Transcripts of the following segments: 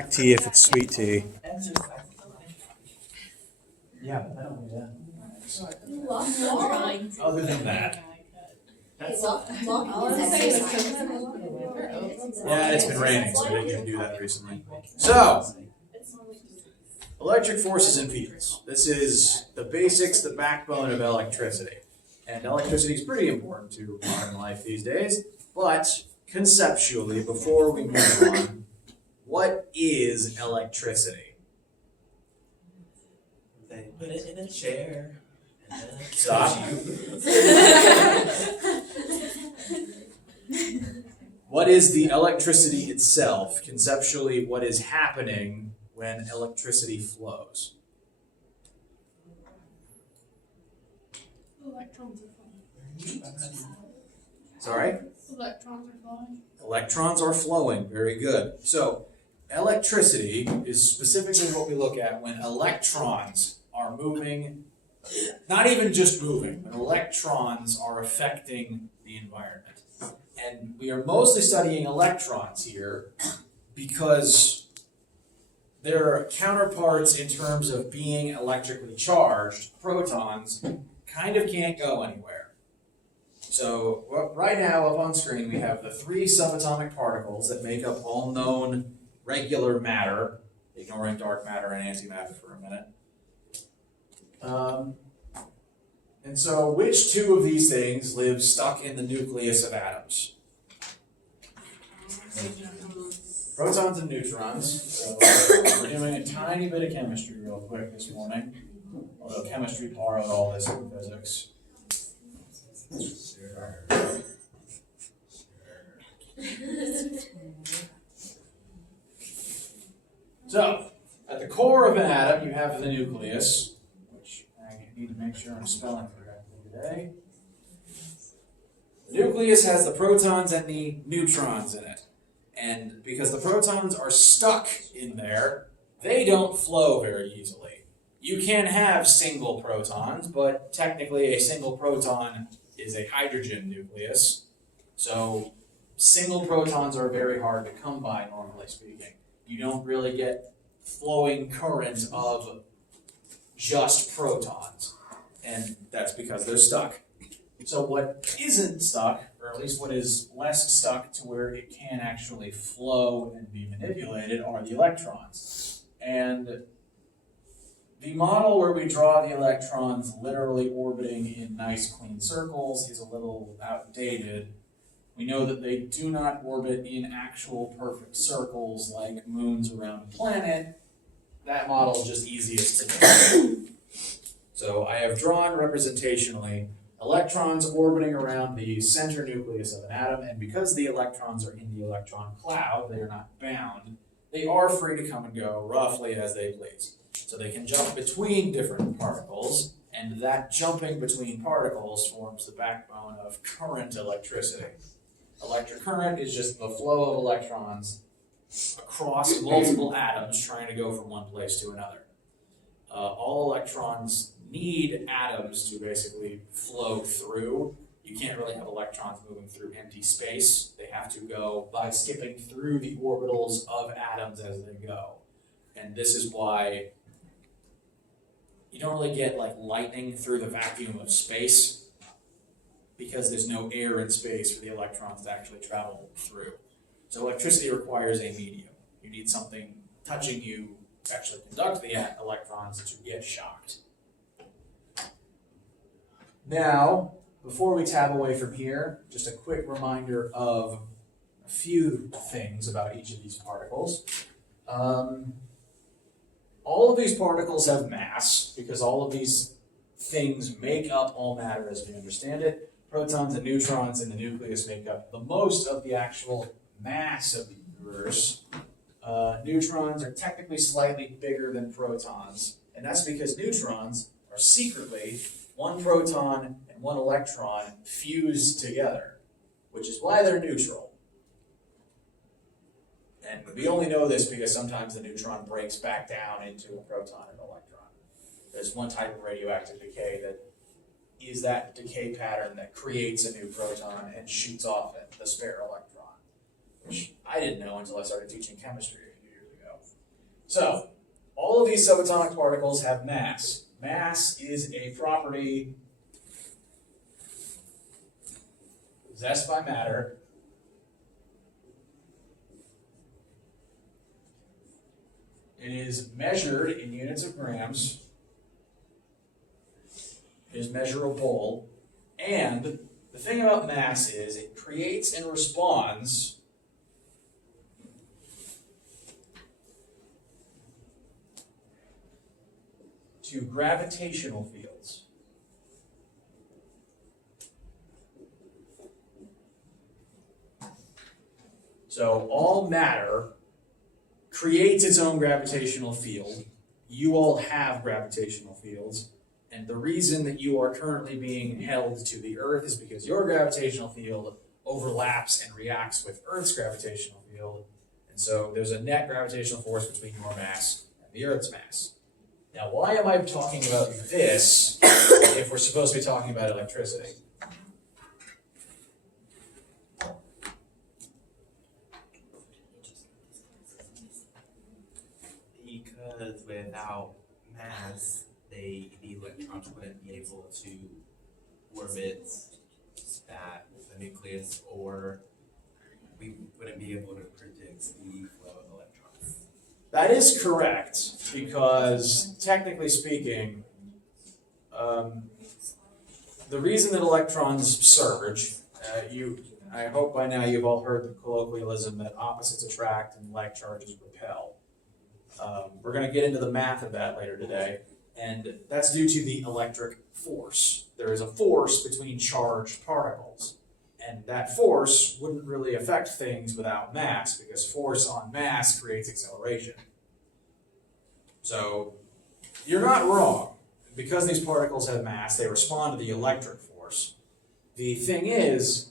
black tea if it's sweet tea. Yeah, but I don't do that. Trying. Other than that, yeah, it's been raining, so I didn't even do that recently. So, electric forces and fields. This is the basics, the backbone of electricity. And electricity is pretty important to modern life these days. But conceptually, before we move on, what is electricity? They put it in a chair. And then Stop. What is the electricity itself? Conceptually, what is happening when electricity flows? Electrons are flowing. Sorry? Electrons are flowing. Electrons are flowing. Very good. So, electricity is specifically what we look at when electrons are moving, not even just moving, but electrons are affecting the environment. And we are mostly studying electrons here because their counterparts in terms of being electrically charged, protons, kind of can't go anywhere. So right now up on screen we have the 3 subatomic particles that make up all known regular matter, ignoring dark matter and antimatter for a minute. And so which 2 of these things live stuck in the nucleus of atoms? Protons and neutrons. So we're doing a tiny bit of chemistry real quick this morning, although chemistry borrowed all this from physics. So, at the core of an atom, you have the nucleus, which I need to make sure I'm spelling correctly today. The nucleus has the protons and the neutrons in it. And because the protons are stuck in there, they don't flow very easily. You can have single protons, but technically a single proton is a hydrogen nucleus. So single protons are very hard to come by, normally speaking. You don't really get flowing current of just protons. And that's because they're stuck. So what isn't stuck, or at least what is less stuck to where it can actually flow and be manipulated, are the electrons. And the model where we draw the electrons literally orbiting in nice clean circles is a little outdated. We know that they do not orbit in actual perfect circles like moons around a planet. That model is just easiest to do. So I have drawn representationally electrons orbiting around the center nucleus of an atom, and because the electrons are in the electron cloud, they are not bound, they are free to come and go roughly as they please. So they can jump between different particles, and that jumping between particles forms the backbone of current electricity. Electric current is just the flow of electrons across multiple atoms trying to go from one place to another. All electrons need atoms to basically flow through. You can't really have electrons moving through empty space. They have to go by skipping through the orbitals of atoms as they go. And this is why you don't really get like lightning through the vacuum of space, because there's no air in space for the electrons to actually travel through. So electricity requires a medium. You need something touching you to actually conduct the electrons to get shocked. Now, before we tab away from here, just a quick reminder of a few things about each of these particles. All of these particles have mass, because all of these things make up all matter as we understand it. Protons and neutrons in the nucleus make up the most of the actual mass of the universe. Neutrons are technically slightly bigger than protons, and that's because neutrons are secretly one proton and one electron fused together, which is why they're neutral. And we only know this because sometimes the neutron breaks back down into a proton and electron. There's one type of radioactive decay that is that decay pattern that creates a new proton and shoots off the spare electron, which I didn't know until I started teaching chemistry a few years ago. So, all of these subatomic particles have mass. Mass is a property possessed by matter. It is measured in units of grams. It is measurable. And the thing about mass is it creates and responds to gravitational fields. So all matter creates its own gravitational field. You all have gravitational fields. And the reason that you are currently being held to the Earth is because your gravitational field overlaps and reacts with Earth's gravitational field. And so there's a net gravitational force between your mass and the Earth's mass. Now, why am I talking about this if we're supposed to be talking about electricity? Because without mass, the electrons wouldn't be able to orbit that the nucleus, or we wouldn't be able to predict the flow of electrons. That is correct, because technically speaking, the reason that electrons surge, I hope by now you've all heard the colloquialism that opposites attract and like charges repel. We're going to get into the math of that later today, and that's due to the electric force. There is a force between charged particles, and that force wouldn't really affect things without mass, because force on mass creates acceleration. So you're not wrong. Because these particles have mass, they respond to the electric force. The thing is,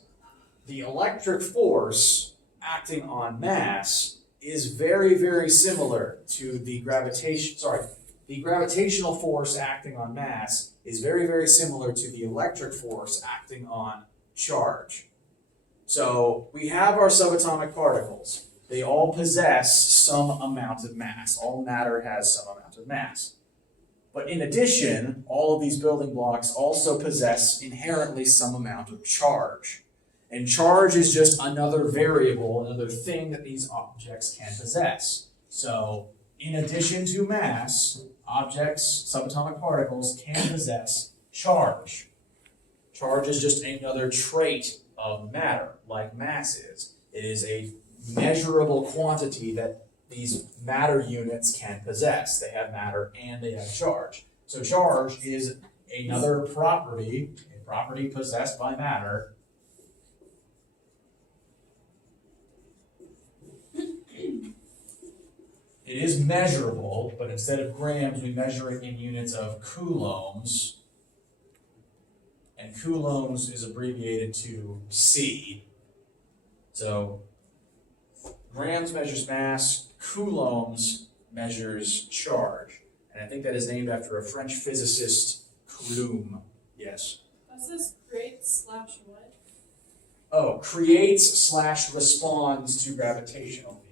the electric force acting on mass is very, very similar to the gravitational force acting on mass is very, very similar to the electric force acting on charge. So we have our subatomic particles. They all possess some amount of mass. All matter has some amount of mass. But in addition, all of these building blocks also possess inherently some amount of charge. And charge is just another variable, another thing that these objects can possess. So in addition to mass, objects, subatomic particles, can possess charge. Charge is just another trait of matter, like mass is. It is a measurable quantity that these matter units can possess. They have matter and they have charge. So charge is another property, a property possessed by matter. It is measurable, but instead of grams, we measure it in units of coulombs. And coulombs is abbreviated to C. So grams measures mass, coulombs measures charge. And I think that is named after a French physicist, Coulomb. Yes. That says create/what? Oh, creates/responds to gravitational fields.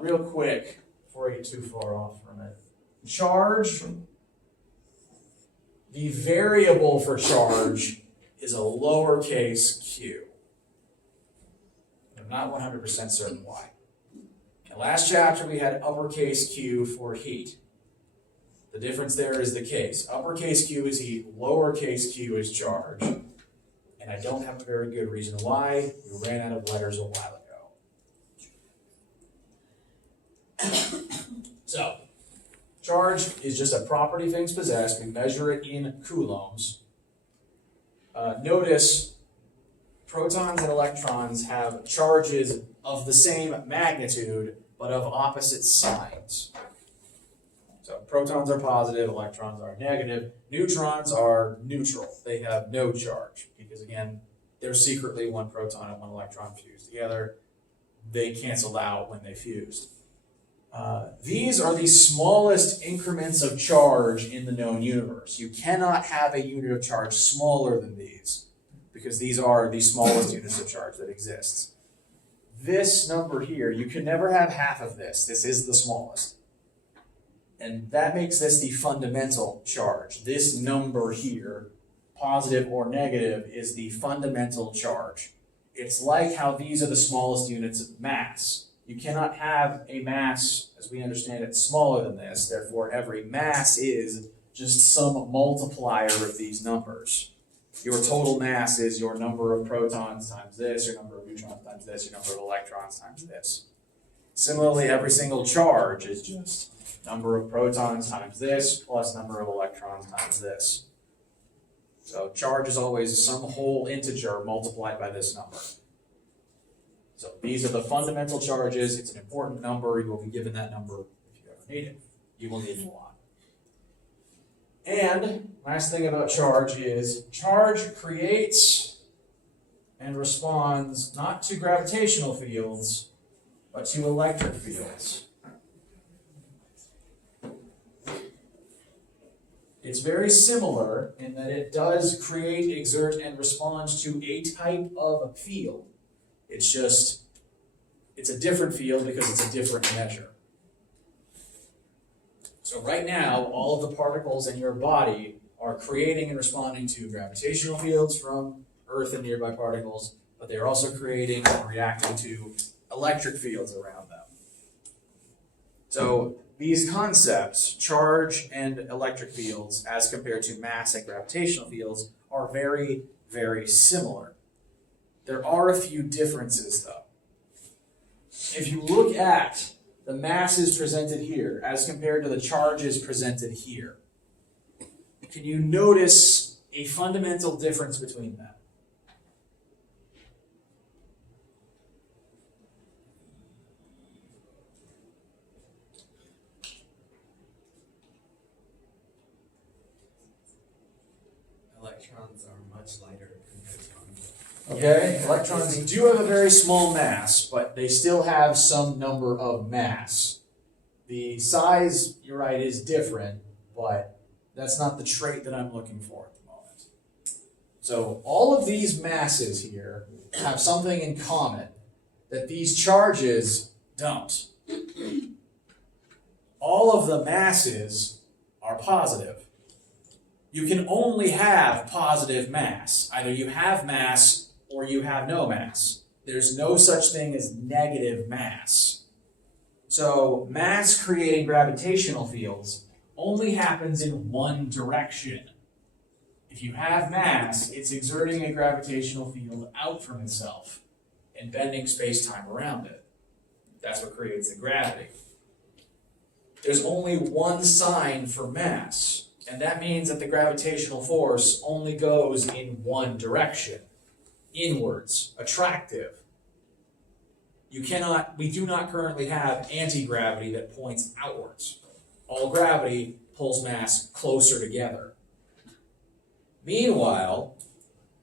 Real quick, before I get too far off from it. Charge, the variable for charge is a lowercase q. I'm not 100% certain why. In the last chapter, we had uppercase Q for heat. The difference there is the case. Uppercase Q is heat, lowercase q is charge. And I don't have a very good reason why. We ran out of letters a while ago. So, charge is just a property things possess. We measure it in coulombs. Notice protons and electrons have charges of the same magnitude, but of opposite signs. So protons are positive, electrons are negative. Neutrons are neutral. They have no charge because, again, they're secretly one proton and one electron fused together. They cancel out when they fused. These are the smallest increments of charge in the known universe. You cannot have a unit of charge smaller than these, because these are the smallest units of charge that exists. this number here, you can never have half of this. This is the smallest. And that makes this the fundamental charge. This number here, positive or negative, is the fundamental charge. It's like how these are the smallest units of mass. You cannot have a mass, as we understand it, smaller than this. Therefore, every mass is just some multiplier of these numbers. Your total mass is your number of protons times this, your number of neutrons times this, your number of electrons times this. Similarly, every single charge is just number of protons times this plus number of electrons times this. So charge is always some whole integer multiplied by this number. So these are the fundamental charges. It's an important number. You will be given that number if you ever need it. You will need it a lot. And last thing about charge is charge creates and responds not to gravitational fields, but to electric fields. It's very similar in that it does create, exert, and respond to a type of field. It's a different field because it's a different measure. So right now, all of the particles in your body are creating and responding to gravitational fields from Earth and nearby particles, but they're also creating and reacting to electric fields around them. So these concepts, charge and electric fields, as compared to mass and gravitational fields, are very, very similar. There are a few differences, though. If you look at the masses presented here as compared to the charges presented here, can you notice a fundamental difference between them? Electrons are much lighter than protons. Okay, electrons do have a very small mass, but they still have some number of mass. The size, you're right, is different, but that's not the trait that I'm looking for at the moment. So all of these masses here have something in common that these charges don't. All of the masses are positive. You can only have positive mass. Either you have mass or you have no mass. There's no such thing as negative mass. So mass creating gravitational fields only happens in one direction. If you have mass, it's exerting a gravitational field out from itself and bending space-time around it. That's what creates the gravity. There's only one sign for mass. And that means that the gravitational force only goes in one direction, inwards, attractive. We do not currently have anti-gravity that points outwards. All gravity pulls mass closer together. Meanwhile,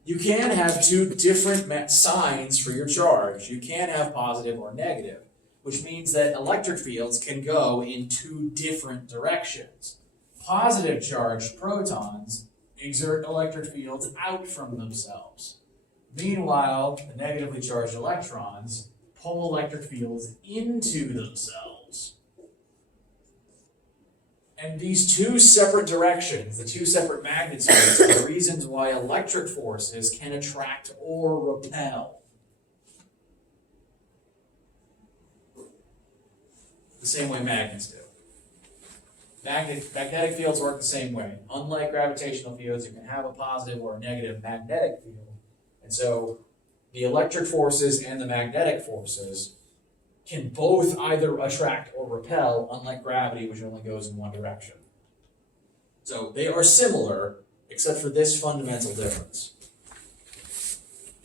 you can have two different signs for your charge. You can have positive or negative, which means that electric fields can go in two different directions. Positive charged protons exert electric fields out from themselves. Meanwhile, the negatively charged electrons pull electric fields into themselves. And these two separate directions, the two separate magnitudes, are the reasons why electric forces can attract or repel. The same way magnets do. Magnetic fields work the same way. Unlike gravitational fields, you can have a positive or a negative magnetic field. And so the electric forces and the magnetic forces can both either attract or repel, unlike gravity, which only goes in one direction. So they are similar, except for this fundamental difference.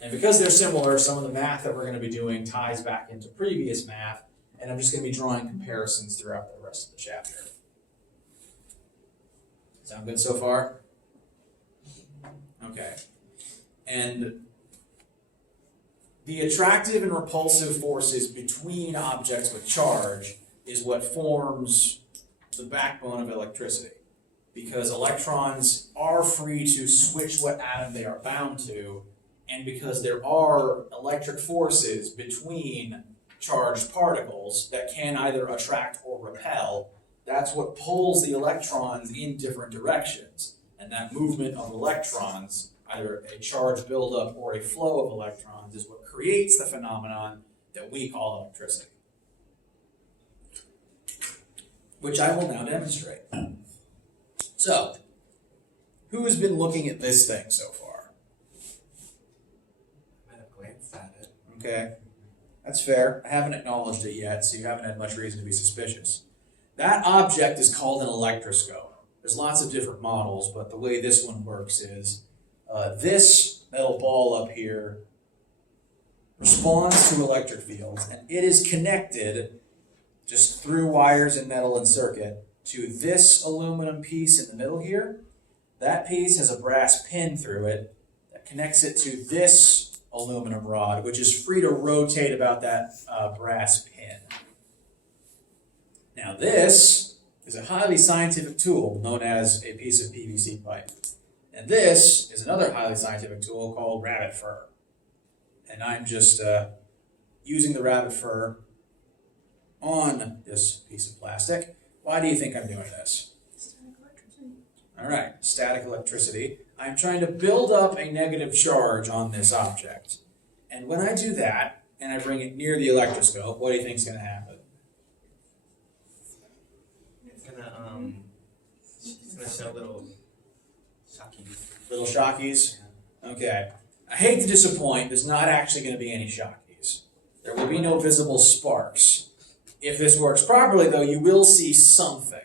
And because they're similar, some of the math that we're going to be doing ties back into previous math, and I'm just going to be drawing comparisons throughout the rest of the chapter. Sound good so far? Okay. And the attractive and repulsive forces between objects with charge is what forms the backbone of electricity. Because electrons are free to switch what atom they are bound to, and because there are electric forces between charged particles that can either attract or repel, that's what pulls the electrons in different directions. And that movement of electrons, either a charge buildup or a flow of electrons, is what creates the phenomenon that we call electricity, which I will now demonstrate. So, who has been looking at this thing so far? I might have glanced at it. Okay, that's fair. I haven't acknowledged it yet, so you haven't had much reason to be suspicious. That object is called an electroscope. There's lots of different models, but the way this one works is this metal ball up here responds to electric fields, and it is connected just through wires and metal and circuit to this aluminum piece in the middle here. That piece has a brass pin through it that connects it to this aluminum rod, which is free to rotate about that brass pin. Now this is a highly scientific tool known as a piece of PVC pipe. And this is another highly scientific tool called rabbit fur. And I'm just using the rabbit fur on this piece of plastic. Why do you think I'm doing this? Static electricity. All right, static electricity. I'm trying to build up a negative charge on this object. And when I do that, and I bring it near the electroscope, what do you think is going to happen? It's gonna show little shockies. Little shockies? Okay. I hate to disappoint, there's not actually going to be any shockies. There will be no visible sparks. If this works properly, though, you will see something.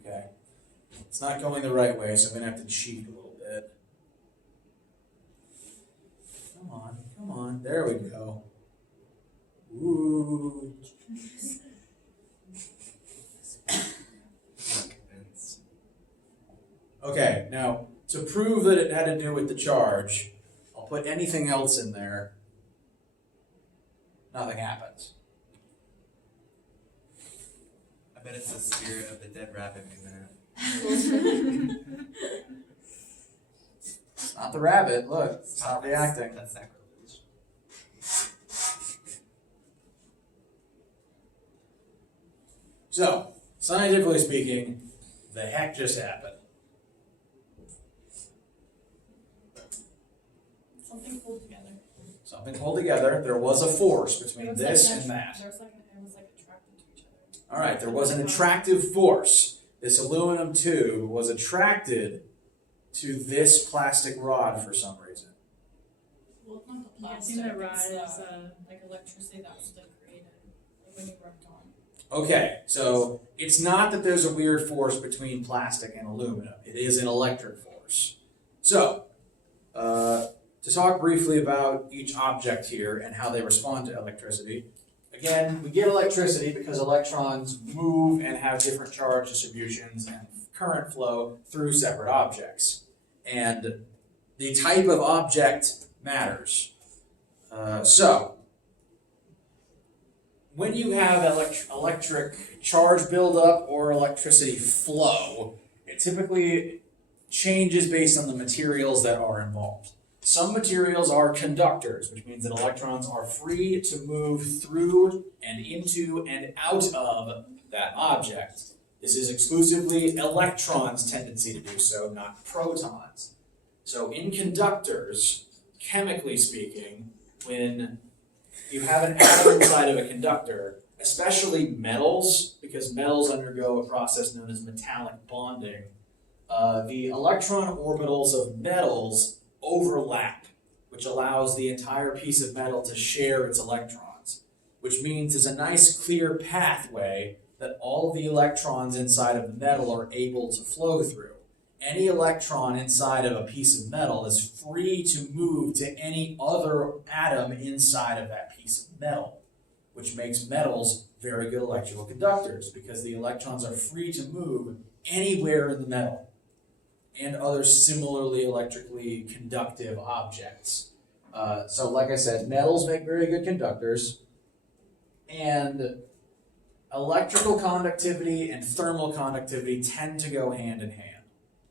Okay. It's not going the right way, so I'm going to have to cheat a little bit. Come on. There we go. Ooh. Okay, now, to prove that it had to do with the charge, I'll put anything else in there. Nothing happens. I bet it's the spirit of the dead rabbit in that. It's not the rabbit, look, it's not reacting. That's sacrilege. So, scientifically speaking, the heck just happened? Something pulled together. Something pulled together, there was a force between It was this like and that. There was like it was like attracted to each other. All right, there was an attractive force. This aluminum tube was attracted to this plastic rod for some reason. Well, it's not the Yeah, I plastic. think the rod it's is, like electricity that was then created, like when you rubbed on. Okay, so it's not that there's a weird force between plastic and aluminum. It is an electric force. So, to talk briefly about each object here and how they respond to electricity. Again, we get electricity because electrons move and have different charge distributions and current flow through separate objects. And the type of object matters. So, when you have electric charge buildup or electricity flow, it typically changes based on the materials that are involved. Some materials are conductors, which means that electrons are free to move through and into and out of that object. This is exclusively electrons' tendency to do so, not protons. So in conductors, chemically speaking, when you have an atom inside of a conductor, especially metals, because metals undergo a process known as metallic bonding, the electron orbitals of metals overlap, which allows the entire piece of metal to share its electrons, which means there's a nice clear pathway that all of the electrons inside of the metal are able to flow through. Any electron inside of a piece of metal is free to move to any other atom inside of that piece of metal, which makes metals very good electrical conductors because the electrons are free to move anywhere in the metal and other similarly electrically conductive objects. So like I said, metals make very good conductors, and electrical conductivity and thermal conductivity tend to go hand in hand.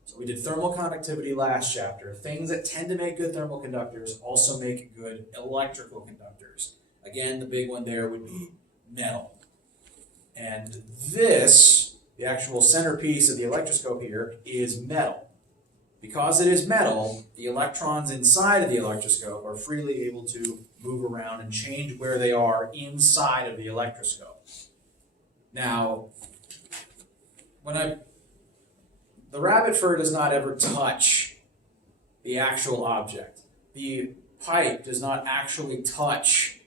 So we did thermal conductivity last chapter. Things that tend to make good thermal conductors also make good electrical conductors. Again, the big one there would be metal. And this, the actual centerpiece of the electroscope here, is metal. Because it is metal, the electrons inside of the electroscope are freely able to move around and change where they are inside of the electroscope. Now, the rabbit fur does not ever touch the actual object. The pipe does not actually touch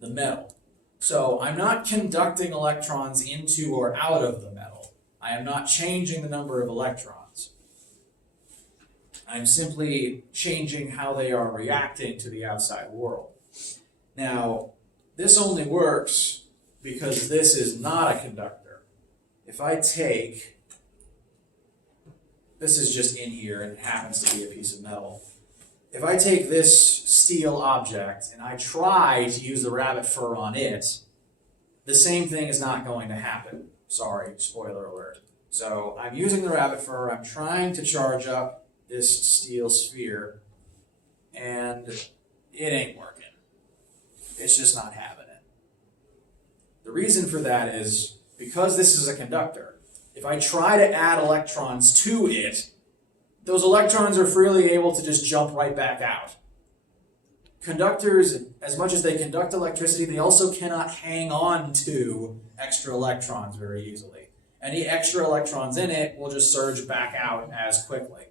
the metal. So I'm not conducting electrons into or out of the metal. I am not changing the number of electrons. I'm simply changing how they are reacting to the outside world. Now, this only works because this is not a conductor. If I take, this is just in here and it happens to be a piece of metal. If I take this steel object and I try to use the rabbit fur on it, the same thing is not going to happen. Sorry, spoiler alert. So I'm using the rabbit fur, I'm trying to charge up this steel sphere, and it ain't working. It's just not having it. The reason for that is because this is a conductor, if I try to add electrons to it, those electrons are freely able to just jump right back out. Conductors, as much as they conduct electricity, they also cannot hang on to extra electrons very easily. Any extra electrons in it will just surge back out as quickly.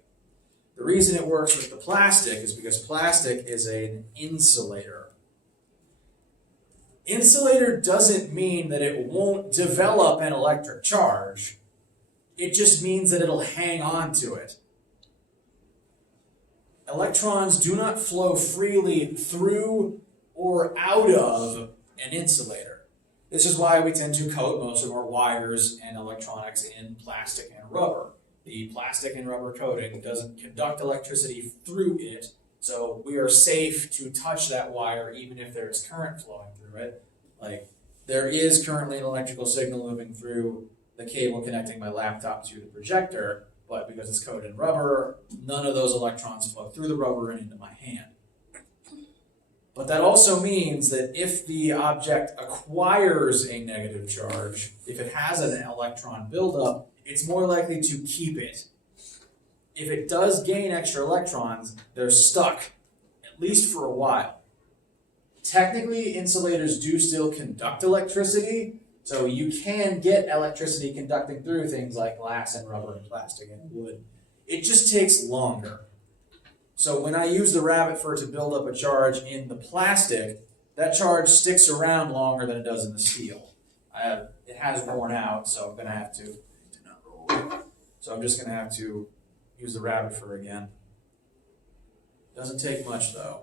The reason it works with the plastic is because plastic is an insulator. Insulator doesn't mean that it won't develop an electric charge. It just means that it'll hang on to it. Electrons do not flow freely through or out of an insulator. This is why we tend to coat most of our wires and electronics in plastic and rubber. The plastic and rubber coating doesn't conduct electricity through it, so we are safe to touch that wire even if there's current flowing through it. Like, there is currently an electrical signal moving through the cable connecting my laptop to the projector, but because it's coated in rubber, none of those electrons flow through the rubber and into my hand. But that also means that if the object acquires a negative charge, if it has an electron buildup, it's more likely to keep it. If it does gain extra electrons, they're stuck, at least for a while. Technically, insulators do still conduct electricity, so you can get electricity conducting through things like glass and rubber and plastic and wood. It just takes longer. So when I use the rabbit fur to build up a charge in the plastic, that charge sticks around longer than it does in the steel. It has worn out, so I'm going to have to. So I'm just going to have to use the rabbit fur again. Doesn't take much though.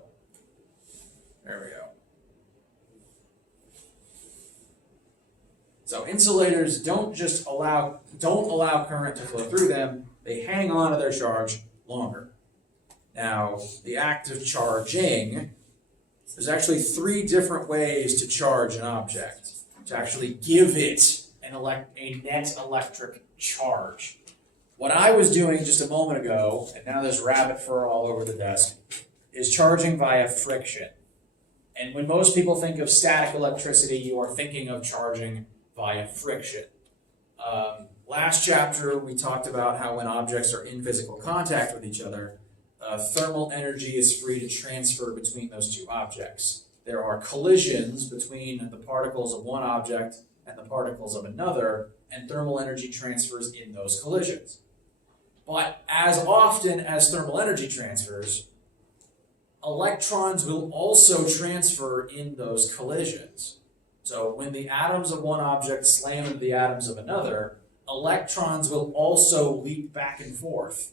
There we go. So insulators don't allow current to flow through them. They hang on to their charge longer. Now, the act of charging, there's actually 3 different ways to charge an object, to actually give it a net electric charge. What I was doing just a moment ago, and now there's rabbit fur all over the desk, is charging via friction. And when most people think of static electricity, you are thinking of charging via friction. Last chapter, we talked about how when objects are in physical contact with each other, thermal energy is free to transfer between those two objects. There are collisions between the particles of one object and the particles of another, and thermal energy transfers in those collisions. But as often as thermal energy transfers, electrons will also transfer in those collisions. So when the atoms of one object slam into the atoms of another, electrons will also leap back and forth.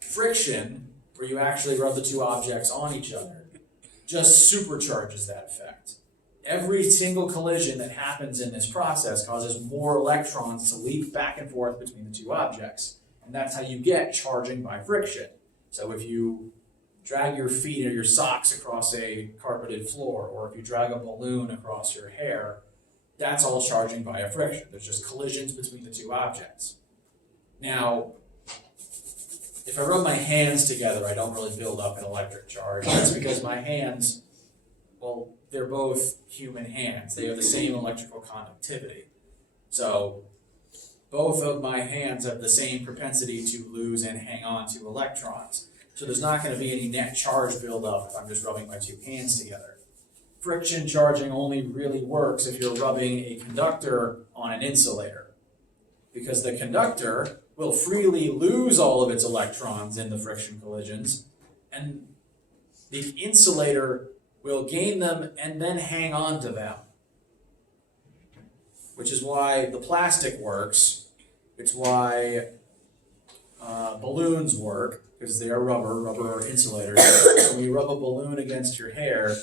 Friction, where you actually rub the two objects on each other, just supercharges that effect. Every single collision that happens in this process causes more electrons to leap back and forth between the two objects. And that's how you get charging by friction. So if you drag your feet or your socks across a carpeted floor, or if you drag a balloon across your hair, that's all charging via friction. There's just collisions between the two objects. Now, if I rub my hands together, I don't really build up an electric charge. That's because my hands, well, they're both human hands. They have the same electrical conductivity. So both of my hands have the same propensity to lose and hang on to electrons. So there's not going to be any net charge buildup if I'm just rubbing my two hands together. Friction charging only really works if you're rubbing a conductor on an insulator, because the conductor will freely lose all of its electrons in the friction collisions, and the insulator will gain them and then hang on to them, which is why the plastic works. It's why balloons work, because they are rubber are insulators. So when you rub a balloon against your hair,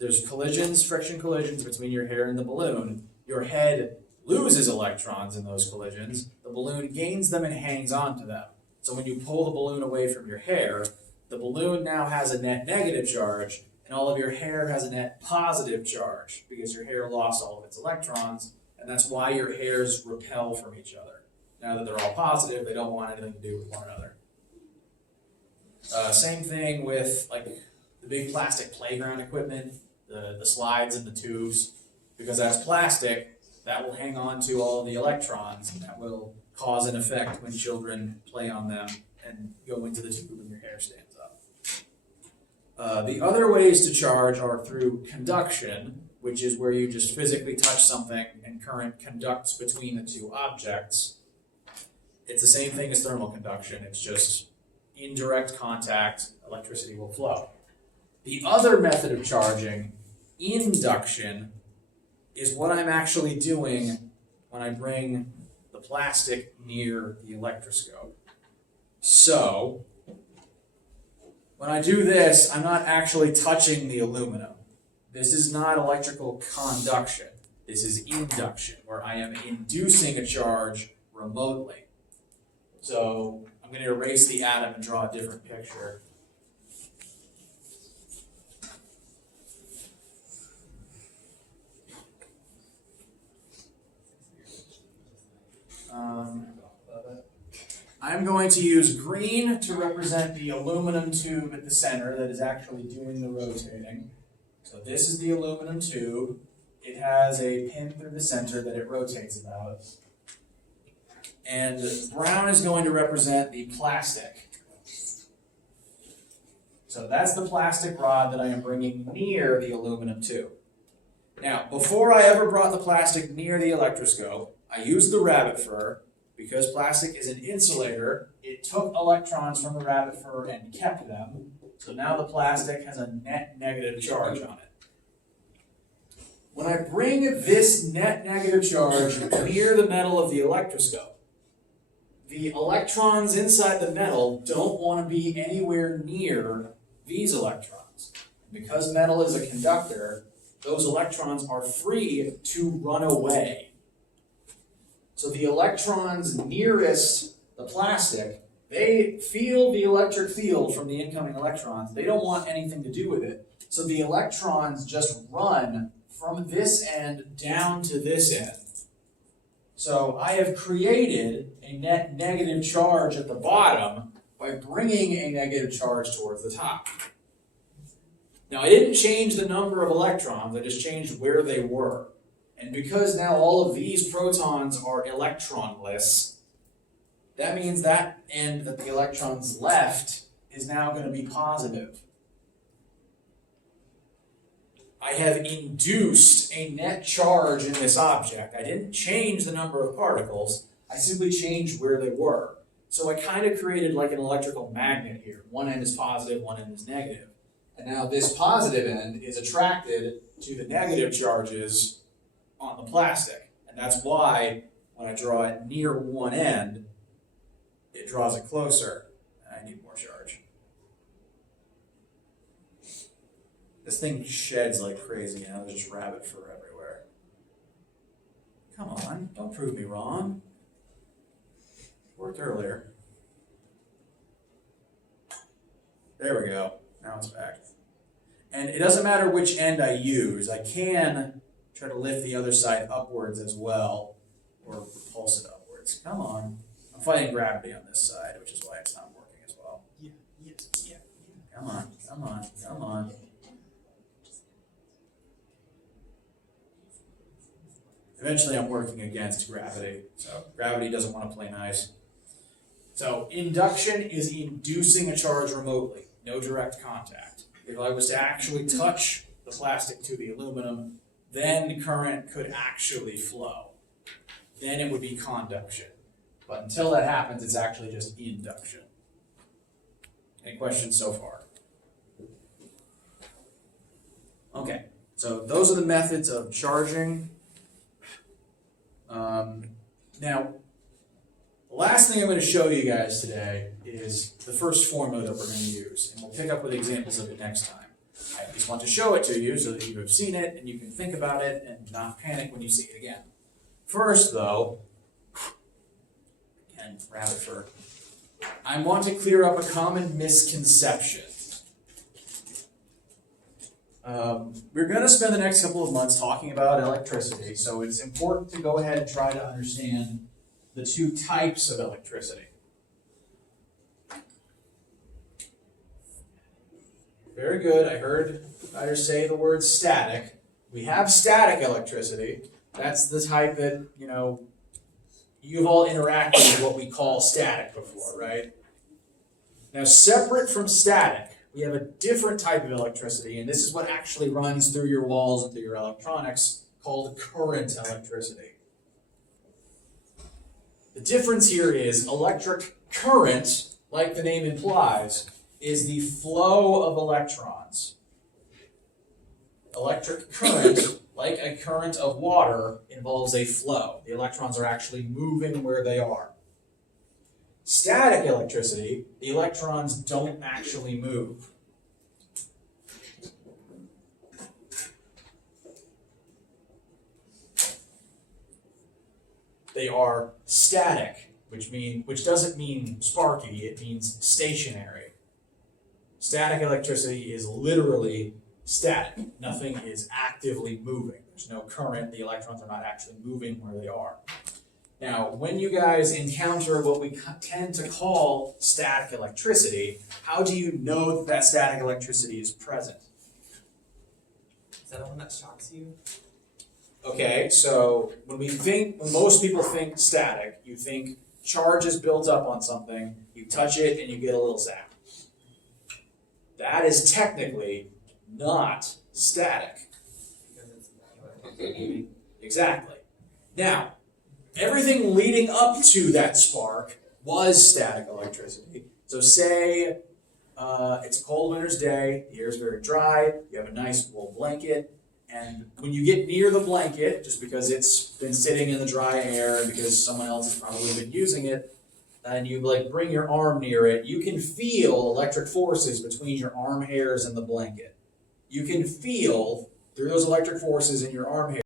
there's friction collisions between your hair and the balloon. Your head loses electrons in those collisions. The balloon gains them and hangs on to them. So when you pull the balloon away from your hair, the balloon now has a net negative charge, and all of your hair has a net positive charge, because your hair lost all of its electrons, and that's why your hairs repel from each other. Now that they're all positive, they don't want anything to do with one another. Same thing with like the big plastic playground equipment, the slides and the tubes, because that's plastic, that will hang on to all of the electrons, and that will cause an effect when children play on them and go into the tube and your hair stands up. The other ways to charge are through conduction, which is where you just physically touch something and current conducts between the two objects. It's the same thing as thermal conduction, it's just indirect contact, electricity will flow. The other method of charging, induction, is what I'm actually doing when I bring the plastic near the electroscope. So, when I do this, I'm not actually touching the aluminum. This is not electrical conduction. This is induction, where I am inducing a charge remotely. So, I'm going to erase the atom and draw a different picture. I'm going to use green to represent the aluminum tube at the center that is actually doing the rotating. So this is the aluminum tube. It has a pin through the center that it rotates about. And brown is going to represent the plastic. So that's the plastic rod that I am bringing near the aluminum tube. Now, before I ever brought the plastic near the electroscope, I used the rabbit fur. Because plastic is an insulator, it took electrons from the rabbit fur and kept them. So now the plastic has a net negative charge on it. When I bring this net negative charge near the metal of the electroscope, the electrons inside the metal don't want to be anywhere near these electrons. Because metal is a conductor, those electrons are free to run away. So the electrons nearest the plastic, they feel the electric field from the incoming electrons. They don't want anything to do with it. So the electrons just run from this end down to this end. So I have created a net negative charge at the bottom by bringing a negative charge towards the top. Now I didn't change the number of electrons, I just changed where they were. And because now all of these protons are electronless, that means that end that the electrons left is now going to be positive. I have induced a net charge in this object. I didn't change the number of particles, I simply changed where they were. So I kind of created like an electrical magnet here. One end is positive, one end is negative. And now this positive end is attracted to the negative charges on the plastic. And that's why when I draw it near one end, it draws it closer. And I need more charge. This thing sheds like crazy, and there's just rabbit fur everywhere. Come on, don't prove me wrong. Worked earlier. There we go. Now it's back. And it doesn't matter which end I use. I can try to lift the other side upwards as well, or repulse it upwards. Come on. I'm fighting gravity on this side, which is why it's not working as well. Yeah, yeah. Come on, come on, come on. Eventually I'm working against gravity, so gravity doesn't want to play nice. So induction is inducing a charge remotely, no direct contact. If I was to actually touch the plastic to the aluminum, then current could actually flow. Then it would be conduction. But until that happens, it's actually just induction. Any questions so far? Okay, so those are the methods of charging. Now, the last thing I'm going to show you guys today is the first formula that we're going to use, and we'll pick up with examples of it next time. I just want to show it to you so that you have seen it and you can think about it and not panic when you see it again. First, though, again, rabbit fur, I want to clear up a common misconception. We're going to spend the next couple of months talking about electricity, so it's important to go ahead and try to understand the two types of electricity. Very good. I heard Ryder say the word static. We have static electricity. That's the type that, you've all interacted with what we call static before, right? Now, separate from static, we have a different type of electricity, and this is what actually runs through your walls and through your electronics, called current electricity. The difference here is electric current, like the name implies, is the flow of electrons. Electric current, like a current of water, involves a flow. The electrons are actually moving where they are. Static electricity, the electrons don't actually move. They are static, which doesn't mean sparky, it means stationary. Static electricity is literally static. Nothing is actively moving. There's no current, the electrons are not actually moving where they are. Now, when you guys encounter what we tend to call static electricity, how do you know that static electricity is present? Is that the one that shocks you? Okay, so when most people think static, you think charge is built up on something, you touch it and you get a little zap. That is technically not static. Because it's Exactly. Now, everything leading up to that spark was static electricity. So say it's a cold winter's day, the air's very dry, you have a nice wool blanket, and when you get near the blanket, just because it's been sitting in the dry air, because someone else has probably been using it, and you bring your arm near it, you can feel electric forces between your arm hairs and the blanket. You can feel, through those electric forces in your arm hairs,